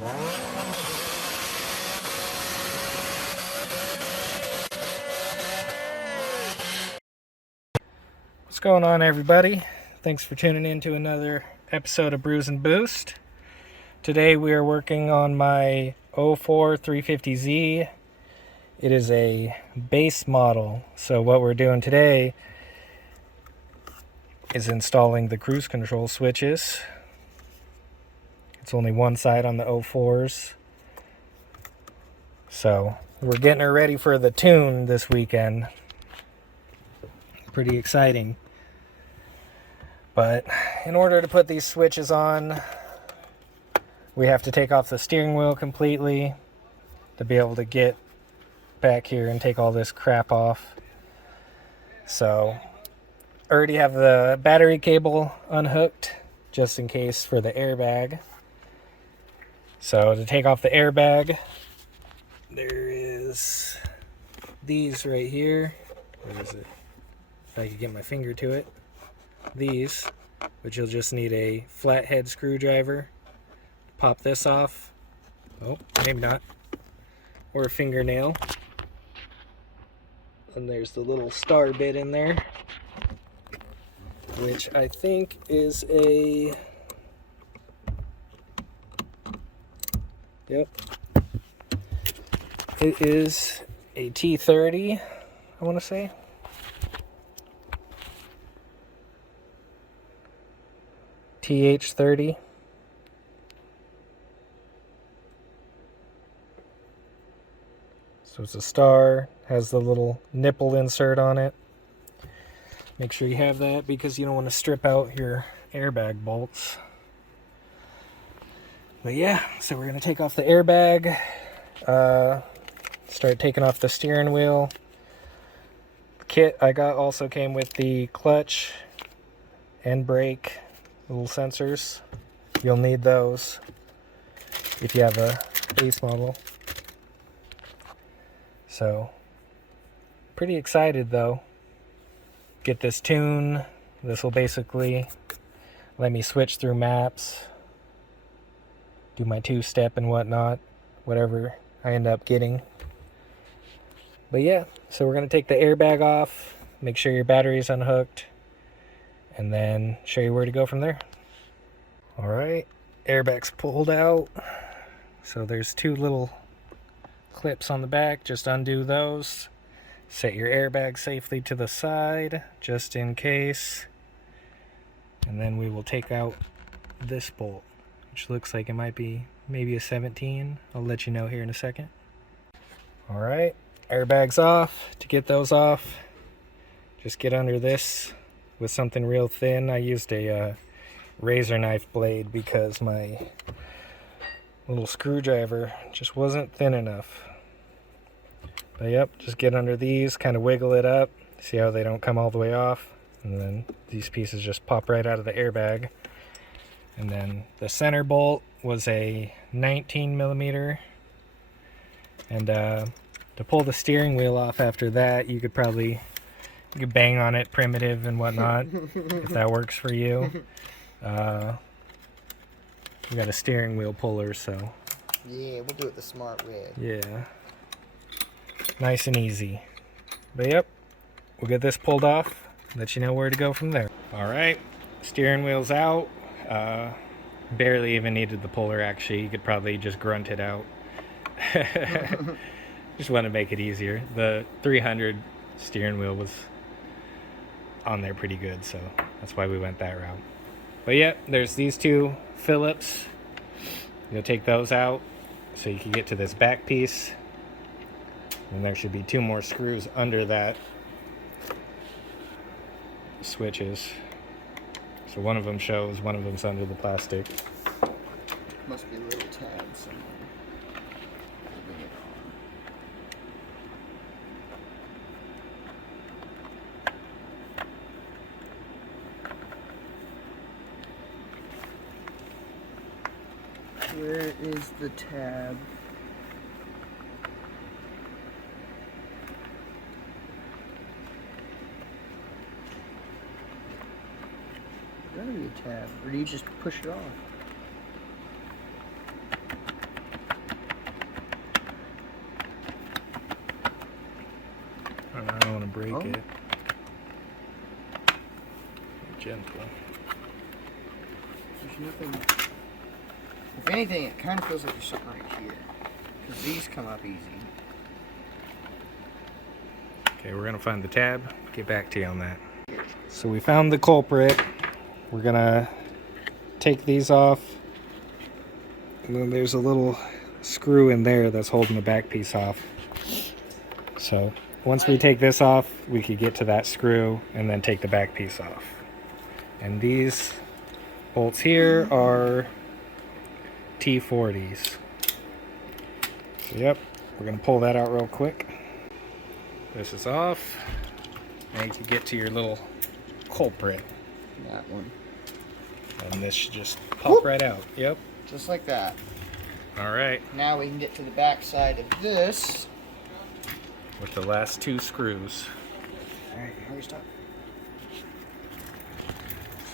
What's going on, everybody? Thanks for tuning in to another episode of Brews and Boost. Today we are working on my 04 350Z. It is a base model, so what we're doing today is installing the cruise control switches. It's only one side on the 04s, so we're getting her ready for the tune this weekend. Pretty exciting. But in order to put these switches on, we have to take off the steering wheel completely to be able to get back here and take all this crap off. So I already have the battery cable unhooked just in case for the airbag. So to take off the airbag, there is these right here. Where is it? If I could get my finger to it. These, but you'll just need a flathead screwdriver to pop this off. Oh, maybe not. Or a fingernail. And there's the little star bit in there, which I think is a... Yep. It is a T30, I want to say. TH30. So it's a star, has the little nipple insert on it. Make sure you have that because you don't want to strip out your airbag bolts. But yeah, so we're going to take off the airbag, start taking off the steering wheel. The kit I got also came with the clutch and brake little sensors. You'll need those if you have a base model. So, pretty excited though. Get this tune. This will basically let me switch through maps, do my two-step and whatnot, whatever I end up getting. But yeah, so we're going to take the airbag off, make sure your battery's unhooked, and then show you where to go from there. Alright, airbag's pulled out. So there's two little clips on the back, just undo those. Set your airbag safely to the side, just in case. And then we will take out this bolt, which looks like it might be maybe a 17. I'll let you know here in a second. Alright, airbag's off. To get those off, just get under this with something real thin. I used a razor knife blade because my little screwdriver just wasn't thin enough. But yep, just get under these, kind of wiggle it up, see how they don't come all the way off, and then these pieces just pop right out of the airbag. And then the center bolt was a 19 millimeter, and to pull the steering wheel off after that, you could bang on it primitive and whatnot if that works for you. We got a steering wheel puller, so yeah, we'll do it the smart way. yeah, nice and easy. But yep, we'll get this pulled off, let you know where to go from there. Alright, steering wheel's out. Barely even needed the puller, actually. You could probably just grunt it out. Just want to make it easier. The 300 steering wheel was on there pretty good, so that's why we went that route. But yeah, there's these two Phillips. You'll take those out so you can get to this back piece. And there should be two more screws under that switches. So one of them shows, one of them's under the plastic. Must be a little tab somewhere. Where is the tab? There's gotta be a tab, or do you just push it off? break Oh. it. Gentle. There's nothing. If anything, it kind of feels like there's something right here. Because these come up easy. Okay, we're gonna find the tab, get back to you on that. So we found the culprit. We're gonna take these off. And then there's a little screw in there that's holding the back piece off. So once we take this off, we could get to that screw and then take the back piece off. And these bolts here are T40s. So yep, we're gonna pull that out real quick. This is off. Now you can get to your little culprit. That one. And this should just pop right out. Yep. Just like that. All right. Now we can get to the back side of this. With the last two screws. Alright, how you stop?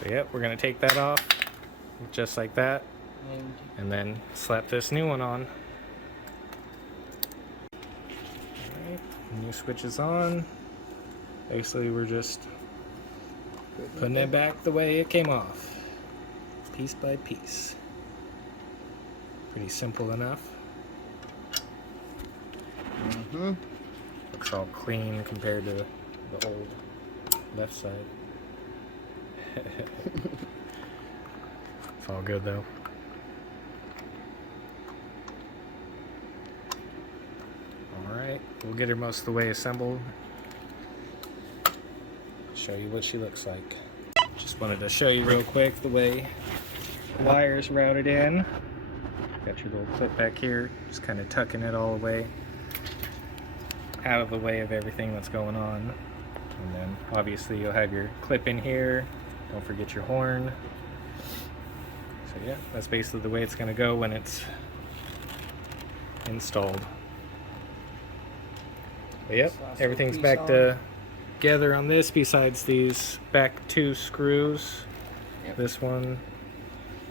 So yep, we're gonna take that off, just like that, and then slap this new one on. Alright, new switch is on. Basically, we're just putting it back the way it came off, piece by piece. Pretty simple enough. Mm-hmm. Looks all clean compared to the old left side. It's all good though. Alright, we'll get her most of the way assembled. Show you what she looks like. Just wanted to show you real quick the way the wire's routed in. Got your little clip back here, just kind of tucking it all away, out of the way of everything that's going on. And then obviously you'll have your clip in here. Don't forget your horn. So yeah, that's basically the way it's going to go when it's installed. But yep, everything's back together on this besides these back two screws. Yep. This one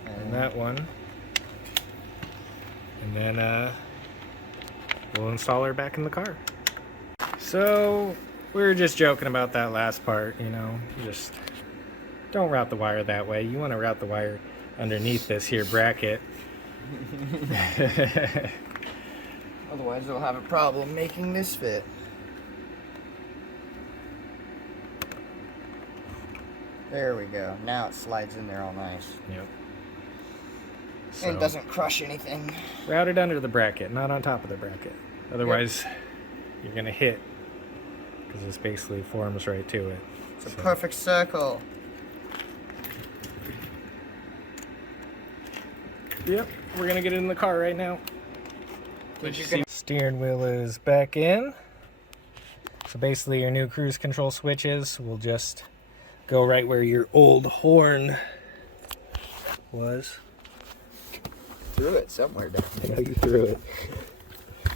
and that one. And then we'll install her back in the car. So we were just joking about that last part, you know, just don't route the wire that way. You want to route the wire underneath this here bracket. Otherwise they'll have a problem making this fit. There we go. Now it slides in there all nice. Yep. So, and it doesn't crush anything. Route it under the bracket, not on top of the bracket. Otherwise, you're going to hit, because this basically forms right to it. It's a perfect circle. Yep, we're going to get it in the car right now. Steering wheel is back in. So basically your new cruise control switches will just go right where your old horn was. Threw it somewhere down there. I know you threw it.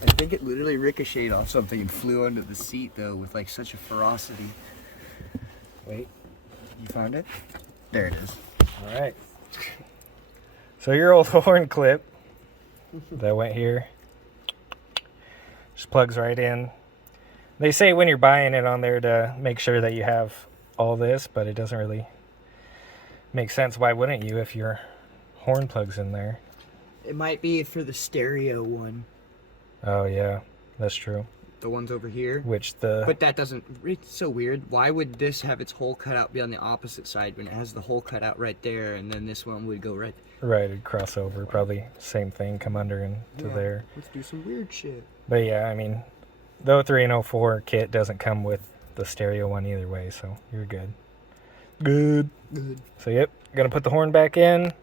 I think it literally ricocheted off something and flew under the seat though with like such a ferocity. Wait. You found it? There it is. Alright. So your old horn clip that went here just plugs right in. They say when you're buying it on there to make sure that you have all this, but it doesn't really make sense. Why wouldn't you if your horn plug's in there? It might be for the stereo one. Oh yeah, that's true. The ones over here. But that doesn't, it's so weird. Why would this have its hole cut out be on the opposite side when it has the hole cut out right there and then this one would go right there? Right, it'd cross over. Probably same thing, come under into there. Let's do some weird shit. But yeah, I mean, the 03 and 04 kit doesn't come with the stereo one either way, so you're good. Good. So yep, gonna put the horn back in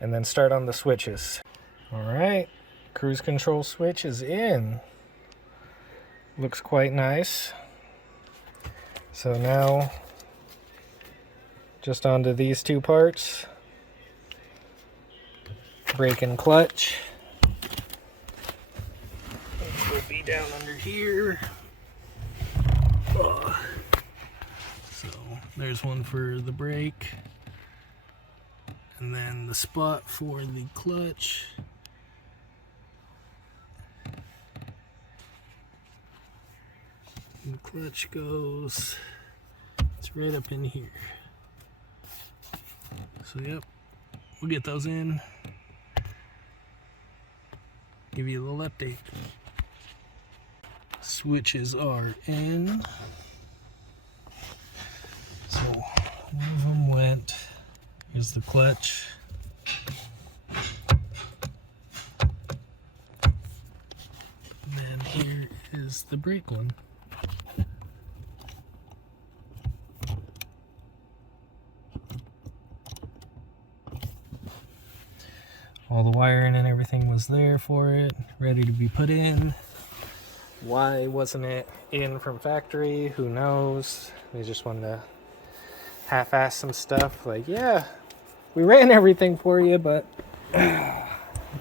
and then start on the switches. Alright, cruise control switch is in. Looks quite nice. So now, just onto these two parts. Brake and clutch. Will be down under here. So there's one for the brake. And then the spot for the clutch. And the clutch goes, it's right up in here. So yep, we'll get those in. Give you a little update. Switches are in. So one of them went. Here's the clutch. And then here is the brake one. All the wiring and everything was there for it, ready to be put in. Why wasn't it in from factory? Who knows? They just wanted to half-ass some stuff. Like, yeah, we ran everything for you, but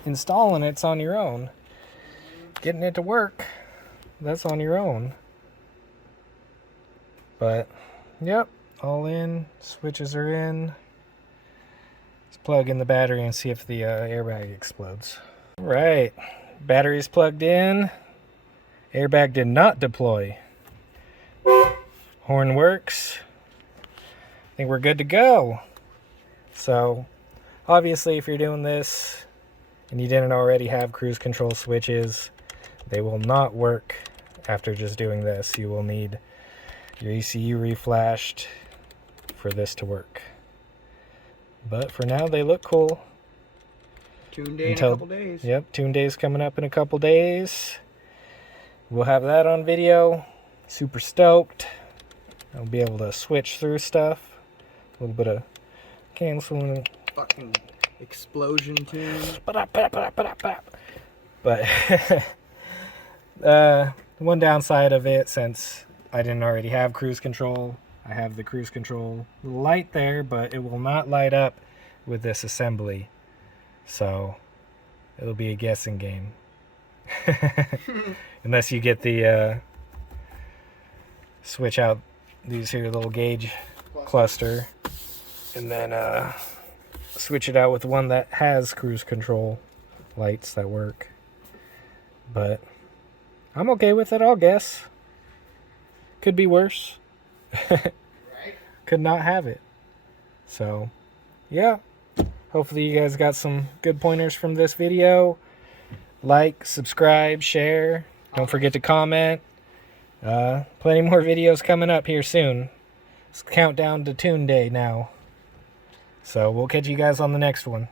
installing it's on your own. Getting it to work, that's on your own. But, yep, all in. Switches are in. Let's plug in the battery and see if the airbag explodes. All right, battery's plugged in. Airbag did not deploy. Horn works. I think we're good to go. So, obviously, if you're doing this and you didn't already have cruise control switches, they will not work after just doing this. You will need your ECU reflashed for this to work. But for now, they look cool. Tune day in a couple days. Yep, tune day's coming up in a couple days. We'll have that on video. Super stoked. I'll be able to switch through stuff. A little bit of canceling. Fucking explosion tune. But one downside of it, since I didn't already have cruise control, I have the cruise control light there, but it will not light up with this assembly. So it'll be a guessing game. Unless you get the switch out these here little gauge cluster and then switch it out with one that has cruise control lights that work. But I'm okay with it, I'll guess. Could be worse. Could not have it. So yeah, hopefully you guys got some good pointers from this video. Like, subscribe, share. Don't forget to comment. Plenty more videos coming up here soon. It's countdown to Tune Day now. So we'll catch you guys on the next one.